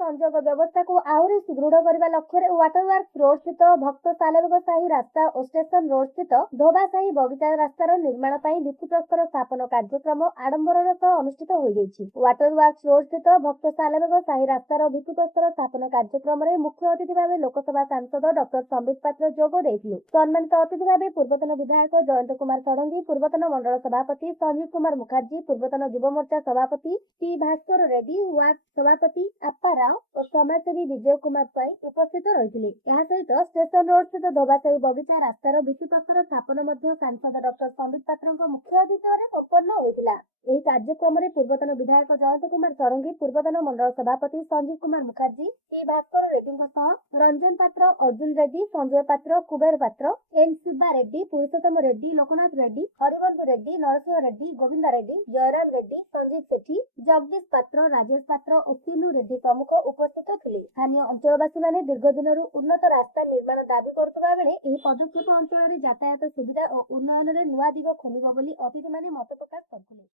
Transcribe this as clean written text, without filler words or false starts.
ସଂଯୋଗ ବ୍ୟବସ୍ଥାକୁ ଆହୁରି ସୁଦୃଢ଼ କରିବା ଲକ୍ଷ୍ୟରେ ୱାଟରୱାର୍କସ୍ ରୋଡ୍ ସ୍ଥିତ ଭକ୍ତ ସାଲେବଗ ସାହି ରାସ୍ତା ଓ ଷ୍ଟେସନ ରୋଡ୍ ସ୍ଥିତ ଧୋବା ସାହି ବଗିଚା ରାସ୍ତାର ନିର୍ମାଣ ପାଇଁ ଭିତ୍ତିପ୍ରସ୍ତର ସ୍ଥାପନ କାର୍ଯ୍ୟକ୍ରମ ଆଡମ୍ବରର ସହ ଅନୁଷ୍ଠିତ ହୋଇଯାଇଛି। ୱାଟରୱାର୍କସ୍ ରୋଡ୍ ସ୍ଥିତ ଭକ୍ତ ସାଲେବଗ ସାହି ରାସ୍ତାର ଭିତ୍ତିପ୍ରସ୍ତର ସ୍ଥାପନ କାର୍ଯ୍ୟକ୍ରମରେ ମୁଖ୍ୟ ଅତିଥି ଭାବେ ଲୋକସଭା ସାଂସଦ ଡକ୍ଟର ସମ୍ବିତ ପାତ୍ର ଯୋଗ ଦେଇଥିଲେ। ସମ୍ମାନିତ ଅତିଥି ଭାବେ ପୂର୍ବତନ ବିଧାୟକ ଜୟନ୍ତ କୁମାର ଷଡଙ୍ଗୀ, ପୂର୍ବତନ ମଣ୍ଡଳ ସଭାପତି ସଞ୍ଜୀବ କୁମାର ମୁଖାର୍ଜୀ, ପୂର୍ବତନ ଯୁବ ମୋର୍ଚ୍ଚା ସଭାପତି ଟି ଭାସ୍କର ରେଡ୍ଡୀ, ୱାର୍ଡ ସଭାପତି ଆପା ରାଓ ଓ ସମାଜସେବୀ ବିଜୟ କୁମାର ସ୍ୱାଇଁ ଉପସ୍ଥିତ ରହିଥିଲେ। ଏହା ସହିତ ଷ୍ଟେସନ ରୋଡ୍ ସ୍ଥିତ ଧୋବାସାହି ବଗିଚା ରାସ୍ତାର ଭିତ୍ତିପ୍ରସ୍ତର ସ୍ଥାପନ ମଧ୍ୟ ସାଂସଦ ଡକ୍ଟର ସମ୍ବିତ ପାତ୍ରଙ୍କ ମୁଖ୍ୟ ଆତିଥ୍ୟରେ ସମ୍ପନ୍ନ ହୋଇଥିଲା। ଏହି କାର୍ଯ୍ୟକ୍ରମରେ ପୂର୍ବତନ ବିଧାୟକ ଜୟନ୍ତ କୁମାର ଷଡଙ୍ଗୀ, ପୂର୍ବତନ ମଣ୍ଡଳ ସଭାପତି ସଞ୍ଜୀବ କୁମାର ମୁଖାର୍ଜୀ, ଟି ଭାସ୍କର ରେଡ୍ଡୀଙ୍କ ସହ ରଞ୍ଜନ ପାତ୍ର, ଅର୍ଜୁନ ରେଡ୍ଡୀ, ସଞ୍ଜୟ ପାତ୍ର, କୁବେର ପାତ୍ର, ଏନ୍ ଶିବା ରେଡ୍ଡୀ, ପୁରୁଷୋତ୍ତମ ରେଡ୍ଡୀ, ଲୋକନାଥ ରେଡ୍ଡୀ, ହରିବନ୍ଧୁ ରେଡ୍ଡୀ, ନରସିଂହ ରେଡ୍ଡୀ, ଗୋବିନ୍ଦ ରେଡ୍ଡୀ, ଜୟରାମ ରେଡ୍ଡୀ, ସଞ୍ଜୀବ ସେଠୀ, ଜଗଦୀଶ ପାତ୍ର, ରାଜେଶ ପାତ୍ର ଓ ସିନୁ ରେଡ୍ଡୀ ପ୍ରମୁଖ ଉପସ୍ଥିତ ଥିଲେ। ସ୍ଥାନୀୟ ଅଞ୍ଚଳବାସୀମାନେ ଦୀର୍ଘ ଦିନରୁ ଉନ୍ନତ ରାସ୍ତା ନିର୍ମାଣ ଦାବି କରୁଥିବା ବେଳେ ଏହି ପଦକ୍ଷେପ ଅଞ୍ଚଳରେ ଯାତାୟାତ ସୁବିଧା ଓ ଉନ୍ନୟନରେ ନୂଆ ଦିଗ ଖୋଲିବ ବୋଲି ଅତିଥିମାନେ ମତ ପ୍ରକାଶ କରିଥିଲେ।